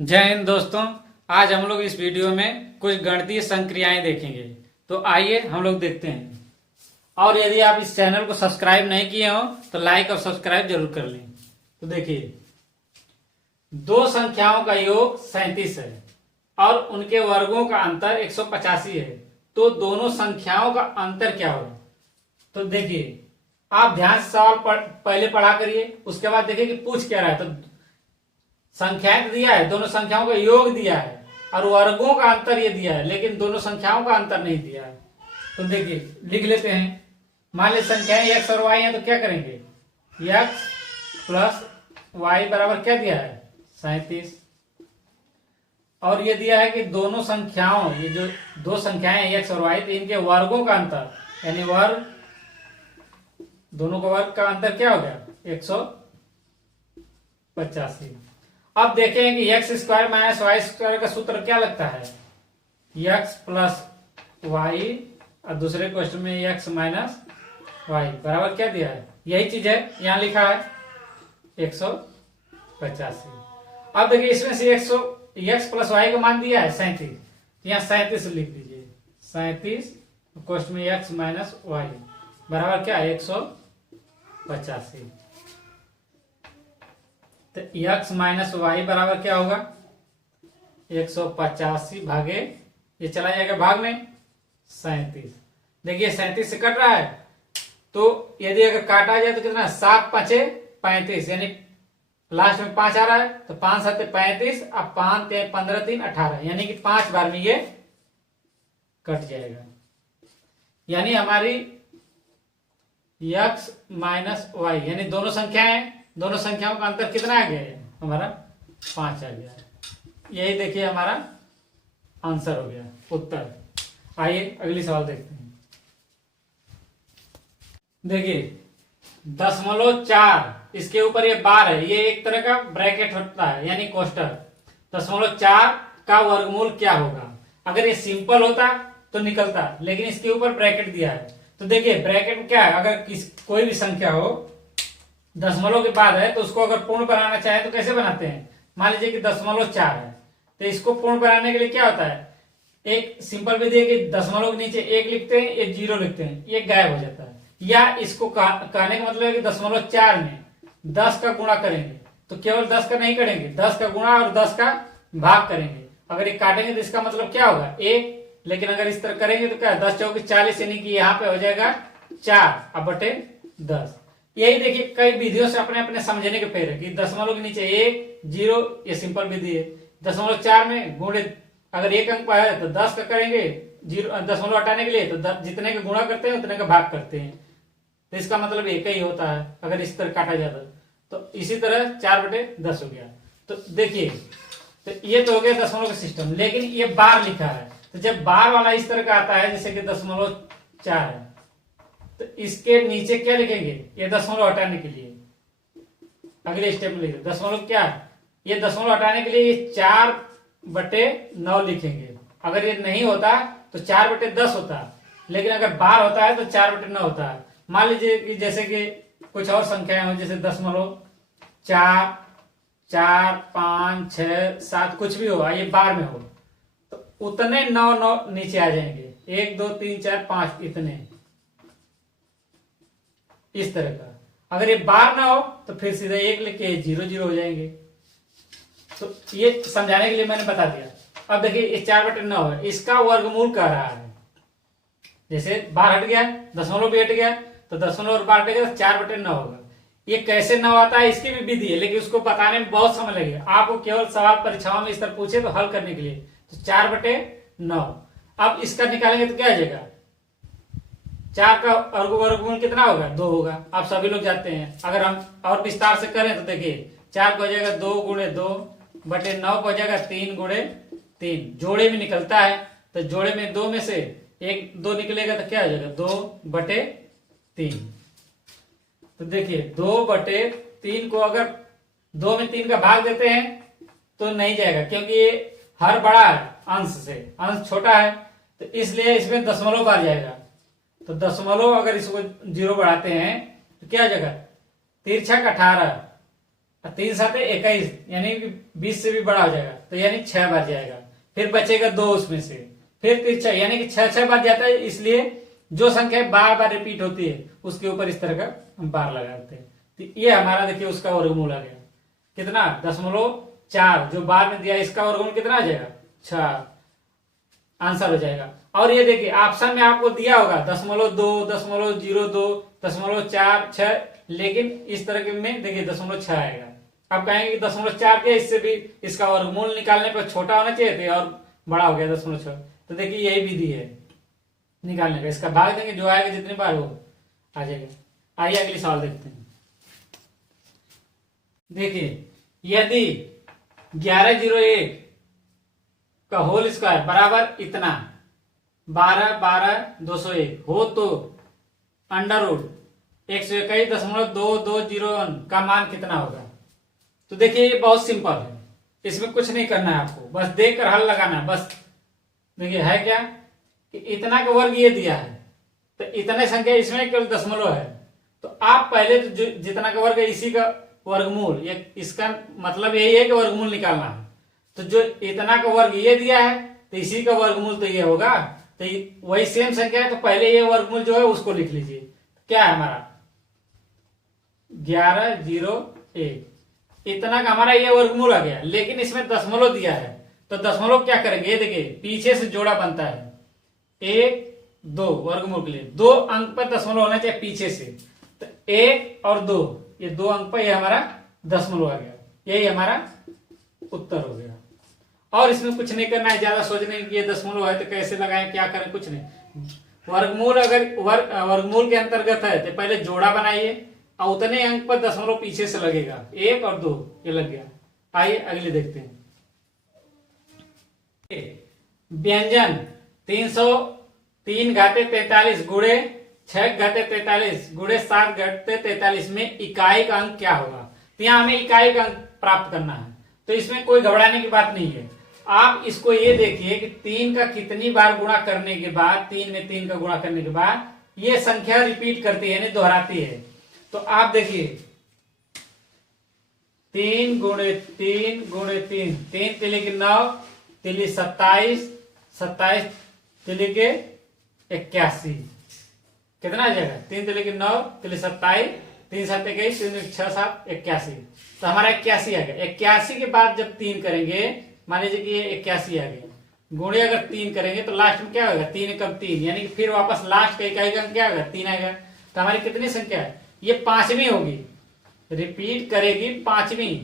जय हिंद दोस्तों। आज हम लोग इस वीडियो में कुछ गणितीय संक्रियाएं देखेंगे। तो आइए हम लोग देखते हैं। और यदि आप इस चैनल को सब्सक्राइब नहीं किए हो तो लाइक और सब्सक्राइब जरूर कर लें। तो देखिए, दो संख्याओं का योग 37 है और उनके वर्गों का अंतर 185 है। तो दोनों संख्याओं का अंतर क्या होगा? तो देखिए, आप ध्यान से सवाल पहले पढ़ा करिए, उसके बाद देखिए कि पूछ क्या रहा है। तो संख्याएं दिया है, दोनों संख्याओं का योग दिया है और वर्गों का अंतर ये दिया है, लेकिन दोनों संख्याओं का अंतर नहीं दिया है। तो देखिए, लिख लेते हैं। मान लीजिए संख्याएं x और y है, तो क्या करेंगे? x प्लस y बराबर क्या दिया है? 37। और ये दिया है कि दोनों संख्याओं, ये जो दो संख्याएं x और y, तो इनके वर्गों का अंतर, यानी वर्ग, दोनों का वर्ग का अंतर क्या हो गया? 185। अब देखें कि x square minus y square का सूत्र क्या लगता है? एक्स प्लस वाई, और दूसरे क्वेश्चन में एक्स माइनस वाई बराबर क्या दिया है? यही चीज है, यहां लिखा है 185। अब देखिए, इसमें से एक्स प्लस वाई का मान दिया है 37, यहाँ 37 लिख दीजिए। 37 क्वेश्चन में एक्स माइनस वाई बराबर क्या है? 185। तो x माइनस वाई बराबर क्या होगा? 185 भागे, ये चला जाएगा भाग में 37। देखिए 37 से कट रहा है, तो यदि अगर काटा जाए तो कितना? 7 5 35, यानी लास्ट में 5 आ रहा है, तो 5 7 35, अब 5 3 15 3 18, यानी कि 5 बार में ये कट जाएगा। यानी हमारी x माइनस वाई, यानी दोनों संख्याएं, दोनों संख्याओं का अंतर कितना आ गया? हमारा 5 आ गया। यही देखिए हमारा आंसर हो गया, उत्तर। आइए अगली सवाल देखते हैं। देखिए 0.4, इसके ऊपर ये बार है, ये एक तरह का ब्रैकेट होता है, यानी कोष्टक। 0.4 का वर्गमूल क्या होगा? अगर ये सिंपल होता तो निकलता, लेकिन इसके ऊपर ब्रैकेट दिया है। तो देखिए ब्रैकेट में क्या है, अगर कोई भी संख्या हो दशमलव के बाद है, तो उसको अगर पूर्ण बनाना चाहे तो कैसे बनाते हैं? मान लीजिए कि 0.4 है, तो इसको पूर्ण बनाने के लिए क्या होता है? एक सिंपल विधि है कि दशमलव के नीचे 1 लिखते हैं, एक 0 लिखते हैं, ये गायब हो जाता है। या इसको कहने का मतलब है कि 0.4 में 10 का गुणा करेंगे, तो केवल 10 का नहीं करेंगे, 10 का गुणा और 10 का भाग करेंगे। अगर ये काटेंगे तो इसका मतलब क्या होगा? 1। लेकिन अगर इस तरह करेंगे तो क्या? 10 चौके 40, यानी कि यहाँ पे हो जाएगा 4 अब बटे 10। यही देखिए कई विधियों से अपने अपने समझने के फेर है कि दशमलव के नीचे 1 0, ये सिंपल विधि है। 0.4 में गुणे, अगर एक अंक पाया तो 10 का करेंगे, 0 दशमलव हटाने के लिए तो जितने का गुणा करते हैं उतने का भाग करते हैं, तो इसका मतलब एक ही होता है अगर इस तरह काटा जाता। तो इसी तरह 4 बटे 10 हो गया। तो देखिए, तो ये तो हो गया दशमलव का सिस्टम, लेकिन ये बार लिखा है, तो जब बार वाला इस तरह का आता है, जैसे कि 0.4 है, तो इसके नीचे क्या लिखेंगे? ये दशमलव हटाने के लिए अगले स्टेप में लिखेंगे दशमलव क्या, ये दशमलव हटाने के लिए ये 4 बटे 9 लिखेंगे। अगर ये नहीं होता तो 4 बटे 10 होता, लेकिन अगर बार होता है तो 4 बटे 9 होता है। मान लीजिए कि जैसे कि कुछ और संख्याएं हो, जैसे 0.4 4 5 6 7 कुछ भी हो, ये बार में हो, तो उतने 9 नीचे आ जाएंगे, 1 2 3 4 5, इतने इस तरह का। अगर ये बार ना हो तो फिर सीधा 1 लिख के 0 0 हो जाएंगे। तो ये समझाने के लिए मैंने बता दिया। अब देखिए ये 4 बटे 9 है, इसका वर्गमूल कह रहा है। जैसे बार हट गया, दशमलव भी हट गया, तो दशमलव और बार हटेगा तो 4 बटे 9 होगा। ये कैसे 9 आता है इसकी भी विधि है, लेकिन उसको बताने में बहुत समय लगेगा। आपको केवल सवाल परीक्षाओं में इस तरह पूछे तो हल करने के लिए, तो 4 बटे 9। अब इसका निकालेंगे तो क्या आ जाएगा? 4 का वर्गमूल कितना होगा? 2 होगा। आप सभी लोग जानते हैं। अगर हम और विस्तार से करें तो देखिए 4 को हो जाएगा 2 गुणे 2 बटे 9 को हो जाएगा 3 गुणे 3। जोड़े में निकलता है, तो जोड़े में 2 में से 1 2 निकलेगा तो क्या हो जाएगा? 2 बटे 3। तो देखिए 2 बटे 3 को अगर 2 में 3 का भाग देते हैं तो नहीं जाएगा, क्योंकि ये हर बड़ा है अंश से, अंश छोटा है, तो इसलिए इसमें दशमलव बार जाएगा। तो दशमलव अगर इसको 0 बढ़ाते हैं तो क्या हो जाएगा? 3 6 18, 3 7 21 यानी कि 20 से भी बड़ा हो जाएगा, तो यानी 6 बार जाएगा। फिर बचेगा 2 उसमें से, फिर 6 यानी कि 6 बार जाता है। इसलिए जो संख्या बार बार रिपीट होती है उसके ऊपर इस तरह का हम बार लगाते हैं। तो ये हमारा देखिए उसका वर्गमूल आ गया कितना 0.4, जो बार में दिया इसका वर्गमूल कितना आ जाएगा 6, आंसर हो जाएगा। और ये देखिए ऑप्शन में आपको दिया होगा 0.2, 0.02, 0.46, लेकिन इस तरह के में देखिए 0.6 आएगा। आप कहेंगे कि 0.4 के, इससे भी इसका वर्गमूल निकालने पर छोटा होना चाहिए थे और बड़ा हो गया 0.6। तो देखिए यही विधि है निकालने का, इसका भाग देंगे जो आएगा जितनी बार हो आ जाएगा। आइए अगली सवाल देखते हैं। देखिए यदि 1101 का होल स्क्वायर बराबर इतना 12 12 201 हो तो अंडर रूट 121.2201 का मान कितना होगा। तो देखिए ये बहुत सिंपल है, इसमें कुछ नहीं करना है आपको, बस देखकर हल लगाना है। बस देखिए है क्या कि इतना का वर्ग ये दिया है, तो इतने संख्या इसमें केवल दशमलव है, तो आप पहले तो जितना का वर्ग है इसी का वर्गमूल, ये इसका मतलब यही है कि वर्गमूल निकालना है। तो जो इतना का वर्ग ये दिया है तो इसी का वर्गमूल तो ये होगा, तो वही सेम संख्या है, तो पहले ये वर्गमूल जो है उसको लिख लीजिए। क्या है हमारा 1101, इतना का हमारा ये वर्गमूल आ गया, लेकिन इसमें दशमलव दिया है। तो दशमलव क्या करेंगे, ये देखिए पीछे से जोड़ा बनता है 1 2 वर्गमूल के लिए 2 अंक पर दशमलव होना चाहिए पीछे से, तो 1 और 2 ये 2 अंक पर ये हमारा दशमलव आ गया, यही हमारा उत्तर हो गया। और इसमें कुछ नहीं करना है, ज्यादा सोचने की ये दशमलव है तो कैसे लगाएं क्या करें, कुछ नहीं। वर्गमूल अगर वर्गमूल के अंतर्गत है तो पहले जोड़ा बनाइए और उतने अंक पर दशमलव पीछे से लगेगा, 1 और 2 ये लग गया। आइए अगले देखते हैं। व्यंजन 303 घाते 43 गुणे 6 घाते 43 गुणे 7 घाते 43 में इकाई का अंक क्या होगा। तो यहाँ हमें इकाई का अंक प्राप्त करना है, तो इसमें कोई घबराने की बात नहीं है। आप इसको ये देखिए कि 3 का कितनी बार गुणा करने के बाद, 3 में 3 का गुणा करने के बाद ये संख्या रिपीट करती है यानी दोहराती है। तो आप देखिए 3 गुणे 3 गुणे 3, 3 तिली के 9 तिली 27, 27 तिली के 81, कितना आ जाएगा 3 तिली के 9 तिली 27, 3 7 21, 3 6 7 81, तो हमारा 81 आ गया। 81 के बाद जब 3 करेंगे, मान लीजिए कि ये 81 आ गया, गुणे अगर 3 करेंगे तो लास्ट में क्या होगा 3 एकम 3, यानी कि फिर वापस लास्ट का इकाई का क्या होगा 3 आएगा। तो हमारी कितनी संख्या है, ये 5वीं होगी, रिपीट करेगी 5वीं।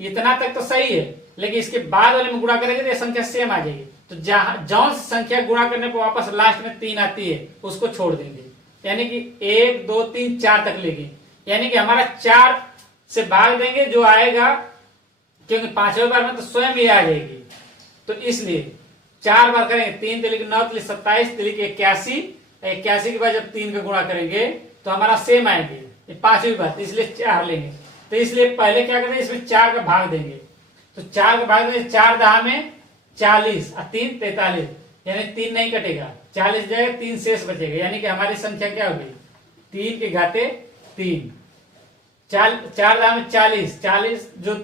इतना तक तो सही है, लेकिन इसके बाद वाले में गुणा करेंगे तो ये संख्या सेम आ जाएगी। तो जहां संख्या गुणा करने पर वापस लास्ट में 3 आती है उसको छोड़ देंगे, यानी कि 1 2 3 4 तक लेंगे, यानी कि हमारा 4 से भाग देंगे जो आएगा, क्योंकि 5वें बार में तो स्वयं ही आ जाएगी। तो इसलिए 4 बार करेंगे, 3 तिली 9 तिली 27 तिली 81, 81 के बाद जब 3 का गुणा करेंगे तो हमारा सेम आएंगे, ये 5वीं बार, इसलिए 4 लेंगे। तो इसलिए पहले क्या करेंगे, इसमें 4 का भाग देंगे, तो 4 का भाग देंगे, 4 दहा में 40 और 3 43, यानी 3 नहीं कटेगा, 40 जाएगा, 3 शेष बचेगा, यानी कि हमारी संख्या क्या होगी 3 के घाते 3, 4 दहा में 40, 40 जो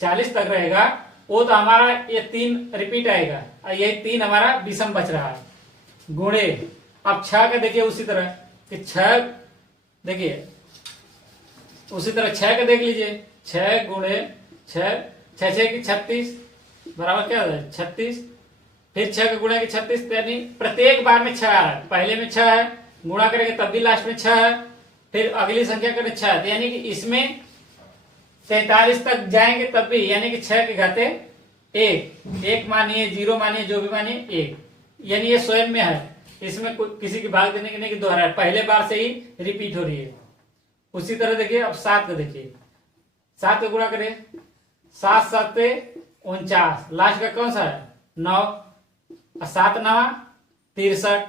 40 तक रहेगा वो तो हमारा ये 3 रिपीट आएगा और ये 3 हमारा विषम बच रहा है, गुणे। अब 6 का देखिए उसी तरह कि 6 देखिए उसी तरह 6 का देख लीजिए, 6 गुणे 6, 6 6 की 36 बराबर क्या होता है 36, फिर 6 का गुणा की 36, यानी प्रत्येक बार में 6 आ रहा है, पहले में 6 है, गुणा करेंगे तब भी लास्ट में 6 है, फिर अगली संख्या करें 6, तो यानी कि इसमें 43 तक जाएंगे तब भी, यानी कि 6 के घाते 1, 1 मानिए 0 मानिए जो भी मानिए 1, यानी ये स्वयं में है, इसमें किसी की भाग देने की नहीं कि दोहरा है, पहले बार से ही रिपीट हो रही है। उसी तरह देखिए अब 7 का देखिए, 7 का गुणा करें, 7 7 49, लास्ट का कौन सा है 9, 7 9 63,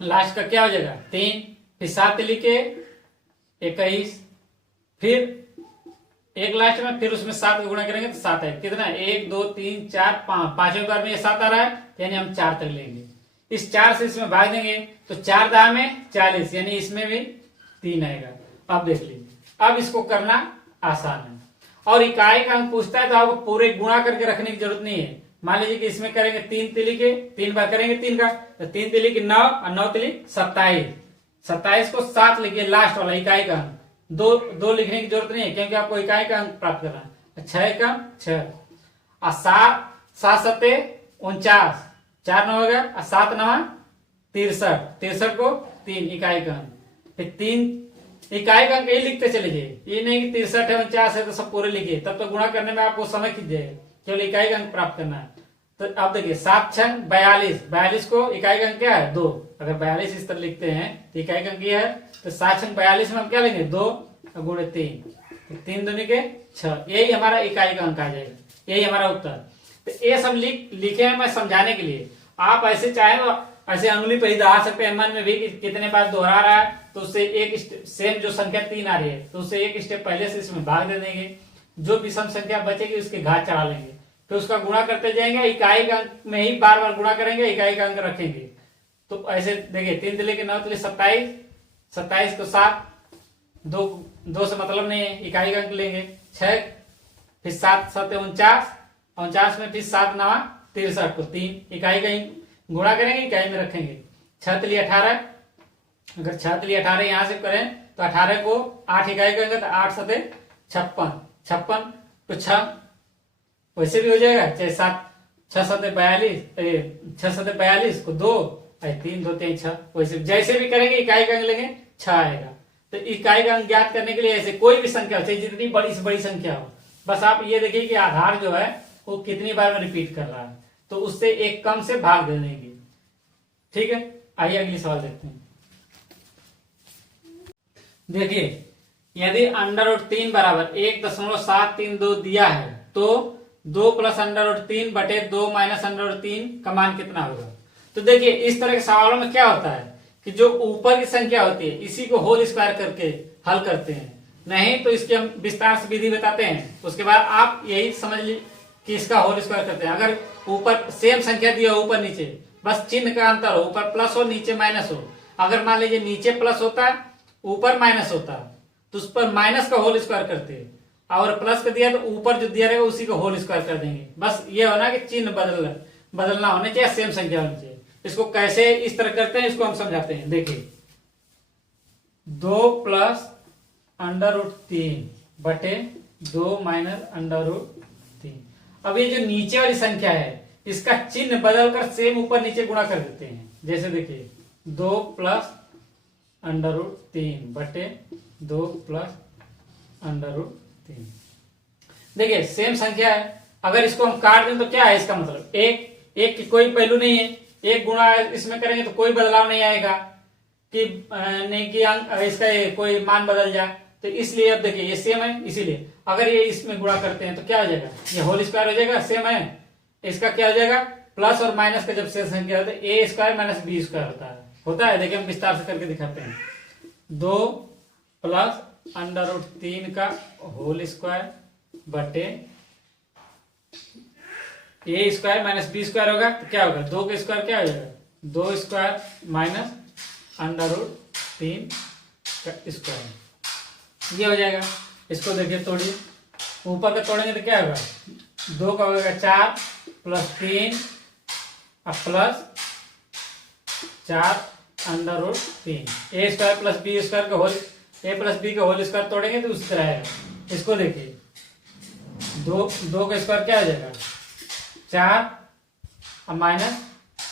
लास्ट का क्या हो जाएगा 3, फिर 7 लिखे 21, फिर एक लास्ट में, फिर उसमें 7 का गुणा करेंगे तो 7 है, कितना 1 2 3 4 5, 5वें बार में ये 7 आ रहा है, यानी हम 4 तक लेंगे। इस 4 से इसमें भाग देंगे तो 4 दहा में 40, यानी इसमें भी 3 आएगा। अब देख लीजिए, अब इसको करना आसान है। और इकाई का अंक पूछता है तो आपको पूरे गुणा करके रखने की जरूरत नहीं है। मान लीजिए कि इसमें करेंगे 3 तिली के 3 बार करेंगे 3 का, तो 3 तिली की 9 और 9 तिली 27। 27 को 7 लिखिए, लास्ट वाला इकाई का अंक। दो लिखने की जरूरत नहीं है क्योंकि आपको इकाई का अंक प्राप्त करना है। 6 का 6 और 7 7 सत्ते 49, 4 9 हो गया और 7 9 63, 63 को 3 इकाई का अंक। फिर 3 इकाई का अंक यही लिखते चले जाइए, ये नहीं कि 63 है 49 है तो सब पूरे लिखिए, तब तो गुणा करने में आपको समय खींच जाएगा, केवल इकाई का अंक प्राप्त करना है। तो अब देखिए 7 6 42, 42 को इकाई का अंक क्या है 2। अगर 42 इस तरह लिखते हैं तो इकाई का अंक यह है, तो 7 6 42 में हम क्या लेंगे 2 गुणे 3, 3 दूनी के 6, यही हमारा इकाई का अंक आ जाएगा, यही हमारा उत्तर। तो ये सब लिखे हैं मैं समझाने के लिए। आप ऐसे चाहे तो ऐसे अंगुली पर ही दोहरा सकते हैं मन में भी कि कितने बार दोहरा रहा है, तो उससे एक सेम जो संख्या 3 आ रही है तो उससे एक स्टेप पहले से इसमें भाग दे देंगे, जो विषम संख्या बचेगी उसके घात चढ़ा लेंगे, फिर उसका गुणा करते जाएंगे, इकाई का अंक में ही बार बार गुणा करेंगे, इकाई का अंक रखेंगे। तो ऐसे देखिए 3 तिले के 9 तिले 27, 27 को 7, दो से मतलब नहीं है, इकाई का अंक लेंगे 6, फिर 7 7 49, 49 में फिर 7 9 63 को 3 इकाई का गुणा करेंगे, इकाई में रखेंगे। 6 तिली 18, अगर 6 तिली 18 यहां से करें तो 18 को 8 इकाई करेंगे तो 8 7 56, 56 तो 6 वैसे भी हो जाएगा, चाहे 7 6 7 42, 6 7 42 को 2 3 2 3 6, वैसे जैसे भी करेंगे इकाई का अंक लेंगे 6 आएगा। तो इकाई का अंक ज्ञात करने के लिए ऐसे कोई भी संख्या हो, चाहे जितनी बड़ी से बड़ी संख्या हो, बस आप ये देखिए कि आधार जो है वो कितनी बार में रिपीट कर रहा है, तो उससे एक कम से भाग दे देंगे। ठीक है, आइए अगली सवाल देखते हैं। देखिए यदि √3 बराबर 1.732 दिया है तो 2 + √3 बटे 2 - √3 का मान कितना होगा। तो देखिए इस तरह के सवालों में क्या होता है कि जो ऊपर की संख्या होती है इसी को होल स्क्वायर करके हल करते हैं, नहीं तो इसकी हम विस्तार से विधि बताते हैं, उसके बाद आप यही समझ लीजिए कि इसका होल स्क्वायर करते हैं। अगर ऊपर सेम संख्या दिया ऊपर नीचे, बस चिन्ह का अंतर हो, ऊपर प्लस हो नीचे माइनस हो, अगर मान लीजिए नीचे प्लस होता है ऊपर माइनस होता है तो उस पर माइनस का होल स्क्वायर करते हैं, और प्लस का दिया तो ऊपर जो दिया रहेगा उसी को होल स्क्वायर कर देंगे। बस ये होना कि चिन्ह बदलना होने चाहिए, सेम संख्या होनी चाहिए। इसको कैसे इस तरह करते हैं इसको हम समझाते हैं। देखिए 2 + √3 बटे 2 - √3। अब ये जो नीचे वाली संख्या है इसका चिन्ह बदलकर सेम ऊपर नीचे गुणा कर देते हैं। जैसे देखिए 2 + √3 बटे 2 + √3। देखिए सेम संख्या है, अगर इसको हम काट दें तो क्या है इसका मतलब एक की कोई पहलू नहीं है, एक गुणा इसमें करेंगे तो कोई बदलाव नहीं आएगा कि नहीं कि इसका कोई मान बदल जाए, तो इसलिए अब देखिए ये सेम है, इसीलिए अगर ये इसमें गुणा करते हैं तो क्या हो जाएगा, ये होल स्क्वायर हो जाएगा, सेम है। इसका क्या हो जाएगा, प्लस और माइनस का जब शेष संख्या होता है a² - b² होता है। देखिए हम विस्तार से करके दिखाते हैं। 2 + √3 का होल स्क्वायर बटे a² - b² होगा तो क्या होगा, 2 का स्क्वायर क्या हो जाएगा, 2² - √3 का स्क्वायर, ये हो जाएगा। इसको देखिए तोड़िए, ऊपर का तोड़ेंगे तो क्या होगा, 2 का होगा 4 + 3 और प्लस 4 √3 a² + b² का होल a + b का होल स्क्वायर तोड़ेंगे तो उसी तरह आएगा। इसको देखिए 2 का स्क्वायर क्या हो जाएगा 4 और माइनस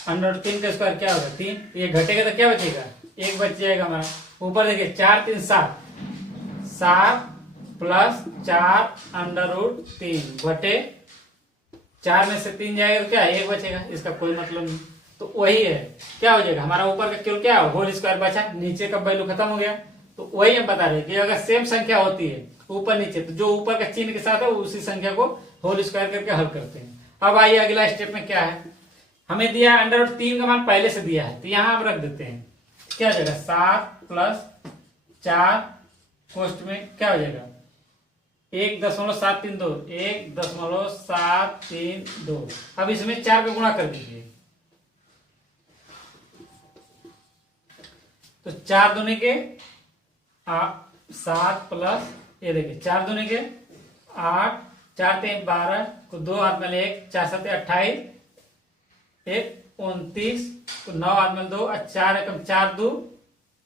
√3 का स्क्वायर क्या होगा 3, ये घटेगा तो क्या बचेगा 1 बच जाएगा हमारा। ऊपर देखिए 4 3 7 7 + 4 √3 बटे 4 में से 3 जाएगा तो क्या 1 बचेगा, इसका कोई मतलब नहीं। तो वही है, क्या हो जाएगा हमारा ऊपर का केवल क्या होल स्क्वायर बचा, नीचे का वैल्यू खत्म हो गया। तो वही हम बता रहे कि अगर सेम संख्या होती है ऊपर नीचे तो जो ऊपर का चिन्ह के साथ है उसी संख्या को होल स्क्वायर करके हल करते हैं। अब आइए अगला स्टेप में क्या है, हमें दिया है √3 का मान पहले से दिया है तो यहां हम रख देते हैं, क्या हो जाएगा 7 + 4 कोष्ठ में क्या हो जाएगा 1.732 1.732। अब इसमें 4 का गुणा कर दीजिए तो 4 दूनी के 7 प्लस ये देखिए 4 दूनी के 8, 4 3 12 को 2 हाथ में 1, 4 7 28, 1 29, 9 हाथ में 2, 4 एकम 4 2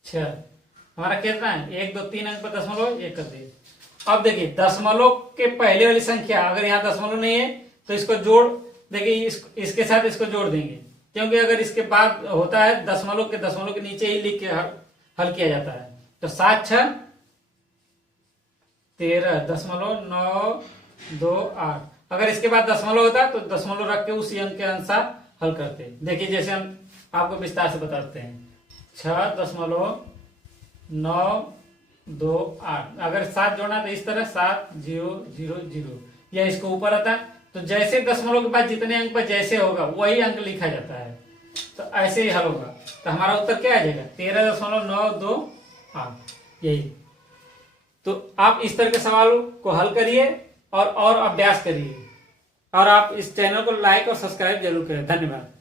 6। हमारा कितना है 1 2 3 अंक पर दशमलव 1 कर दिए। अब देखिए दशमलव के पहले वाली संख्या अगर यहाँ दशमलव नहीं है तो इसको जोड़ देखिए इसके साथ इसको जोड़ देंगे, क्योंकि अगर इसके बाद होता है दशमलव के नीचे ही लिख के हल किया जाता है। तो 7 6 13.928। अगर इसके बाद दशमलव होता तो दशमलव रख के उसी अंक के अनुसार हल करते। देखिए जैसे हम आपको विस्तार से बताते हैं 6.928। अगर 7 जोड़ना तो इस तरह 7 0 0 0 या इसको ऊपर आता तो जैसे दशमलव के बाद जितने अंक पर जैसे होगा वही अंक लिखा जाता है, तो ऐसे ही हल होगा। तो हमारा उत्तर क्या आ जाएगा 13.928 यही। तो आप इस तरह के सवालों को हल करिए और अभ्यास करिए, और आप इस चैनल को लाइक और सब्सक्राइब जरूर करें। धन्यवाद।